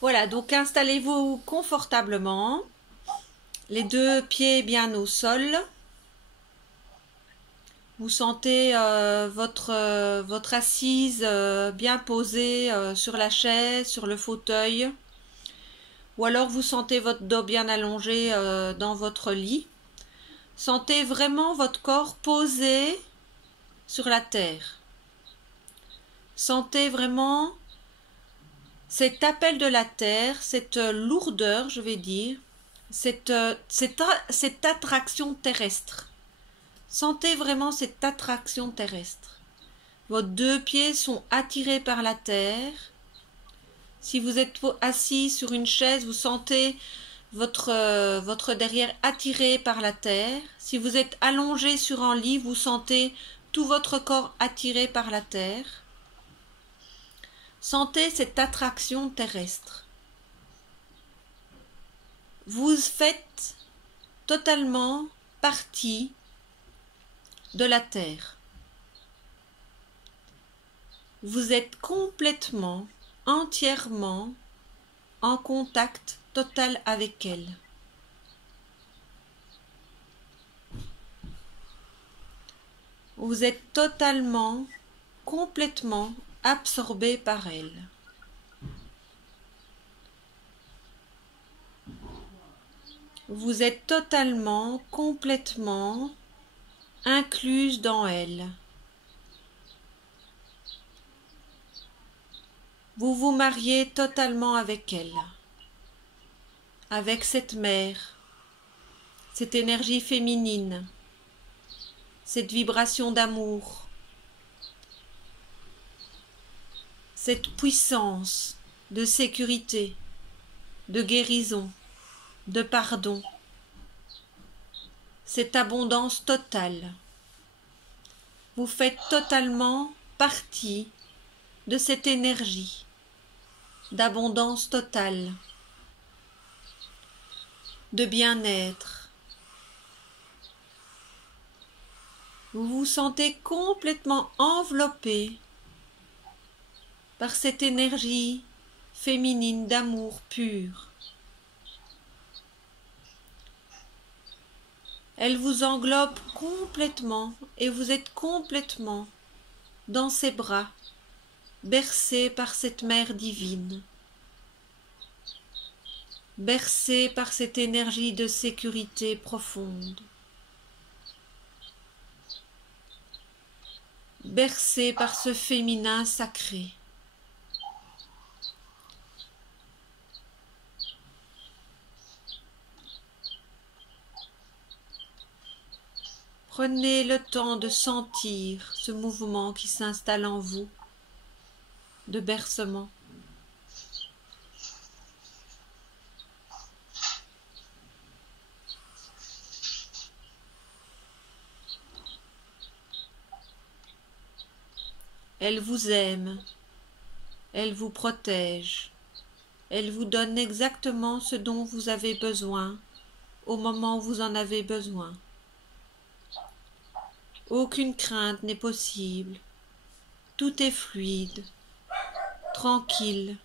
Voilà, donc installez-vous confortablement, les deux pieds bien au sol. Vous sentez votre assise bien posée sur la chaise, sur le fauteuil. Ou alors vous sentez votre dos bien allongé dans votre lit. Sentez vraiment votre corps posé sur la terre. Sentez vraiment cet appel de la terre, cette lourdeur, je vais dire, cette attraction terrestre. Sentez vraiment cette attraction terrestre. Vos deux pieds sont attirés par la terre. Si vous êtes assis sur une chaise, vous sentez votre derrière attiré par la terre. Si vous êtes allongé sur un lit, vous sentez tout votre corps attiré par la terre. Sentez cette attraction terrestre. Vous faites totalement partie de la terre. Vous êtes complètement, entièrement en contact total avec elle. Vous êtes totalement, complètement absorbé par elle. Vous êtes totalement, complètement incluse dans elle. Vous vous mariez totalement avec elle, avec cette mère, cette énergie féminine, cette vibration d'amour, cette puissance de sécurité, de guérison, de pardon, cette abondance totale. Vous faites totalement partie de cette énergie d'abondance totale, de bien-être. Vous vous sentez complètement enveloppé par cette énergie féminine d'amour pur. Elle vous englobe complètement et vous êtes complètement dans ses bras, bercé par cette mère divine, bercé par cette énergie de sécurité profonde, bercé par ce féminin sacré. Prenez le temps de sentir ce mouvement qui s'installe en vous, de bercement. Elle vous aime, elle vous protège, elle vous donne exactement ce dont vous avez besoin au moment où vous en avez besoin. Aucune crainte n'est possible, tout est fluide, tranquille,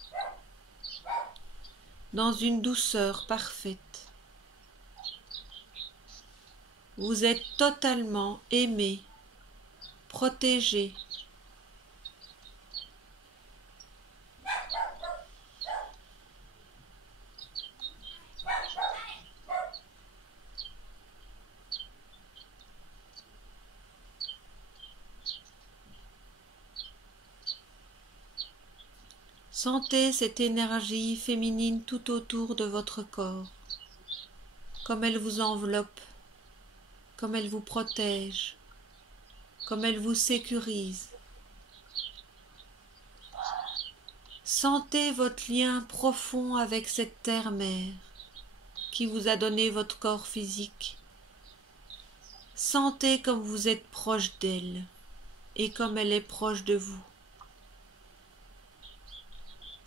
dans une douceur parfaite. Vous êtes totalement aimé, protégé. Sentez cette énergie féminine tout autour de votre corps, comme elle vous enveloppe, comme elle vous protège, comme elle vous sécurise. Sentez votre lien profond avec cette terre-mère qui vous a donné votre corps physique. Sentez comme vous êtes proche d'elle et comme elle est proche de vous.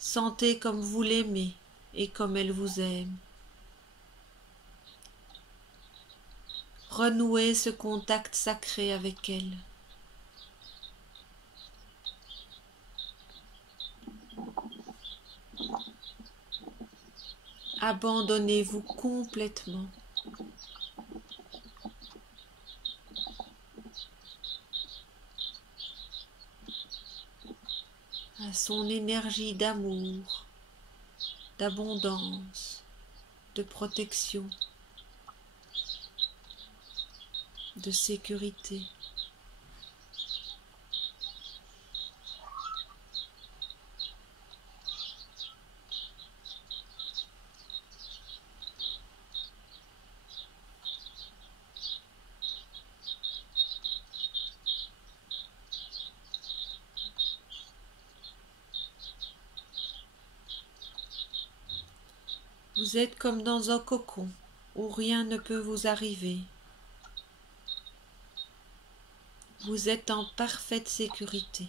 Sentez comme vous l'aimez et comme elle vous aime. Renouez ce contact sacré avec elle. Abandonnez-vous complètement. À son énergie d'amour, d'abondance, de protection, de sécurité. Vous êtes comme dans un cocon où rien ne peut vous arriver. Vous êtes en parfaite sécurité.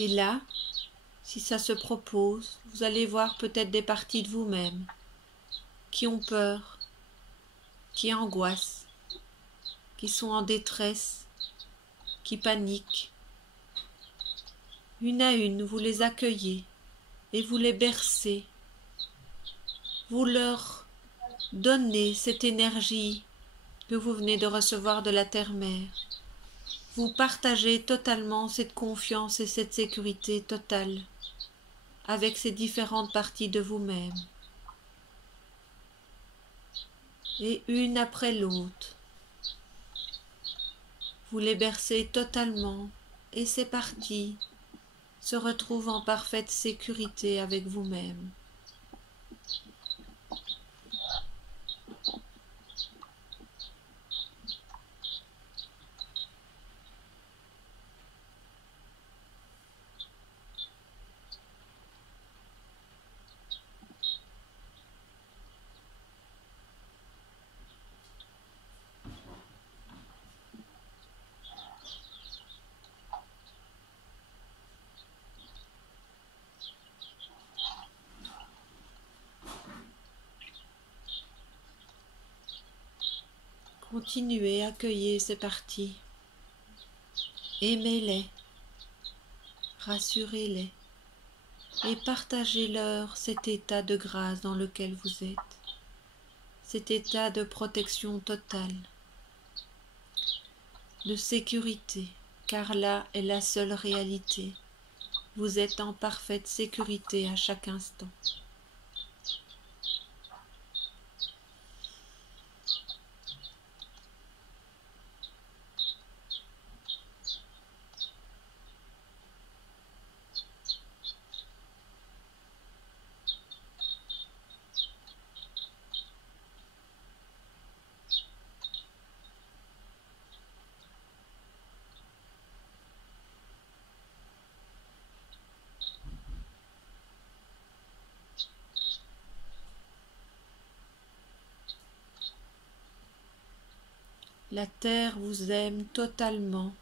Et là, si ça se propose, vous allez voir peut-être des parties de vous-même qui ont peur, qui angoissent, qui sont en détresse, qui paniquent. Une à une, vous les accueillez et vous les bercez. Vous leur donnez cette énergie que vous venez de recevoir de la Terre-Mère. Vous partagez totalement cette confiance et cette sécurité totale avec ces différentes parties de vous-même. Et une après l'autre, vous les bercez totalement et ces parties se retrouvent en parfaite sécurité avec vous-même. Continuez à accueillir ces parties. Aimez-les, rassurez-les et partagez-leur cet état de grâce dans lequel vous êtes, cet état de protection totale, de sécurité, car là est la seule réalité. Vous êtes en parfaite sécurité à chaque instant. La terre vous aime totalement,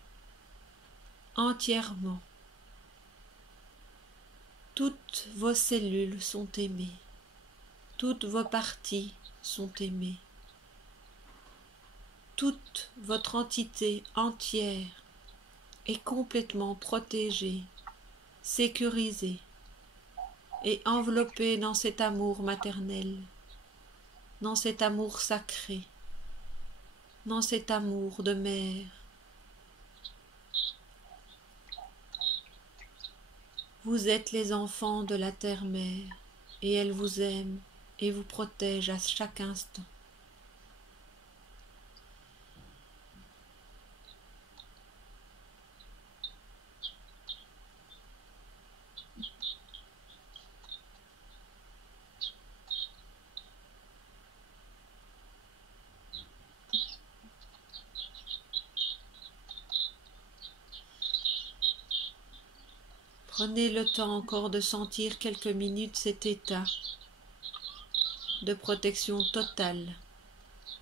entièrement. Toutes vos cellules sont aimées, toutes vos parties sont aimées. Toute votre entité entière est complètement protégée, sécurisée et enveloppée dans cet amour maternel, dans cet amour sacré, dans cet amour de mère. Vous êtes les enfants de la Terre-Mère et elle vous aime et vous protège à chaque instant. Prenez le temps encore de sentir quelques minutes cet état de protection totale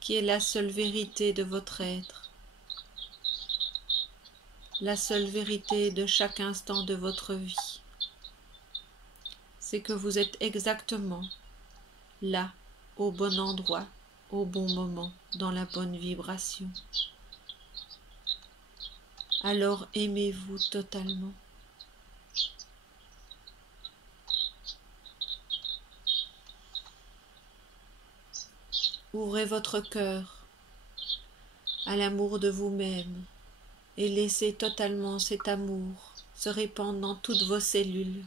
qui est la seule vérité de votre être, la seule vérité de chaque instant de votre vie. C'est que vous êtes exactement là, au bon endroit, au bon moment, dans la bonne vibration. Alors aimez-vous totalement. Ouvrez votre cœur à l'amour de vous-même et laissez totalement cet amour se répandre dans toutes vos cellules,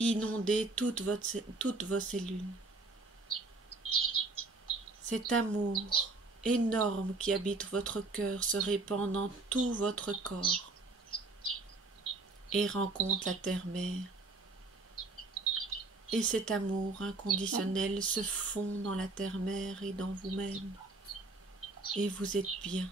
inonder toutes vos cellules. Cet amour énorme qui habite votre cœur se répand dans tout votre corps et rencontre la terre-mère. Et cet amour inconditionnel se fond dans la terre-mère et dans vous-même. Et vous êtes bien.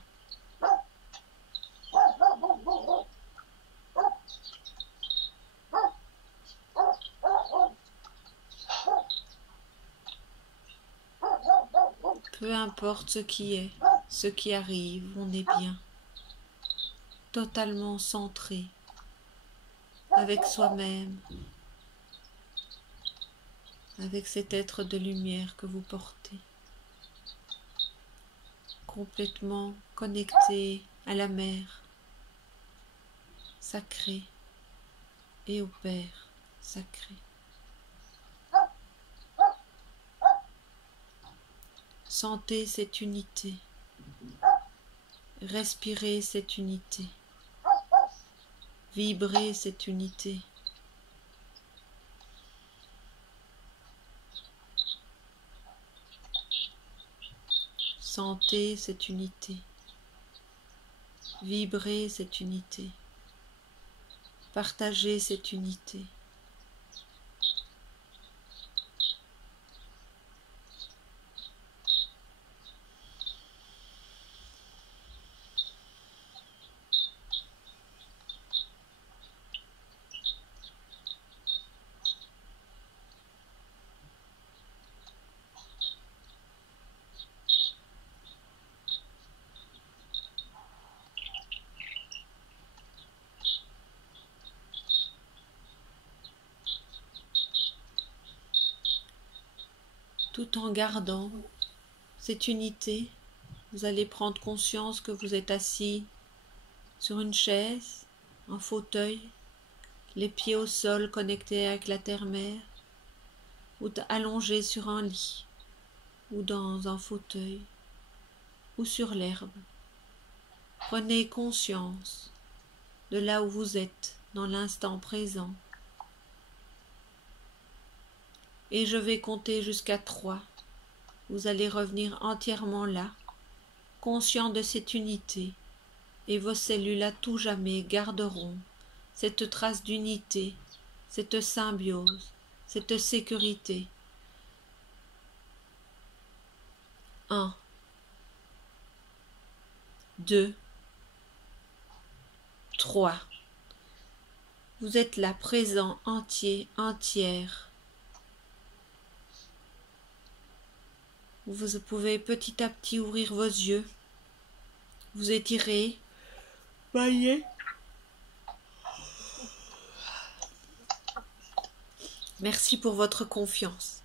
Peu importe ce qui est, ce qui arrive, on est bien. Totalement centré avec soi-même, avec cet être de lumière que vous portez. Complètement connecté à la mère sacrée et au Père sacré. Sentez cette unité, respirez cette unité, vibrez cette unité. Sentez cette unité, vibrez cette unité, partagez cette unité. Tout en gardant cette unité, vous allez prendre conscience que vous êtes assis sur une chaise, un fauteuil, les pieds au sol connectés avec la terre-mère, ou allongé sur un lit, ou dans un fauteuil, ou sur l'herbe. Prenez conscience de là où vous êtes dans l'instant présent. Et je vais compter jusqu'à 3. Vous allez revenir entièrement là, conscient de cette unité, et vos cellules à tout jamais garderont cette trace d'unité, cette symbiose, cette sécurité. 1, 2, 3. Vous êtes là, présent, entier, entière. Vous pouvez petit à petit ouvrir vos yeux, vous étirer, bailler. Merci pour votre confiance.